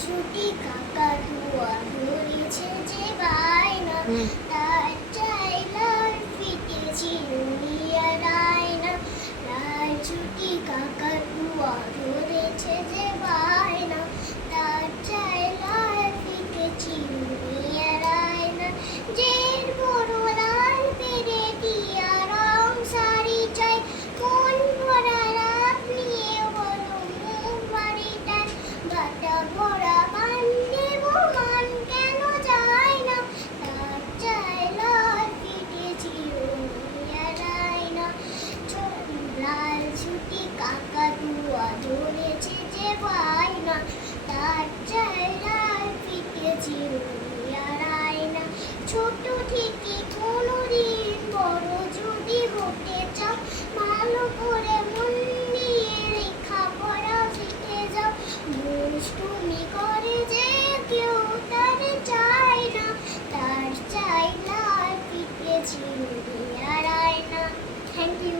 ছুটি কাকাতুয়া ধরেছে যে বায়না, তার চাইলার ফিটেছি দুনিয়ার আয়না। লাল ছুটি কাকাতুয়া ধরেছে যে বায়না, তার চাইলার ফিটেছি দুনিয়ার আয়না। জের বড় লাল পেরে দিয়া রং সারি চাই, মন ভরা রাত নিয়ে বলো মুখ বাড়িটায়। বাটা ভরা পান দেব মান কেন যায় না, তার চাইলার ফিটেছি দুনিয়ার আয়না। লাল ছুটি কাকাতুয়া ধরেছে যে বায়না, তার চাইলার ফিটেছি দুনিয়ার আয়না। ছোট থেকে কোনোদিন বড় যদি হতে চাও, ভালো করে মন দিয়ে লেখাপড়া শিখে যাও। দুষ্টুমি করে যে কেউ তার চায় না, তার চাইলার ফিটেছি দুনিয়ার আয়না। Thank you.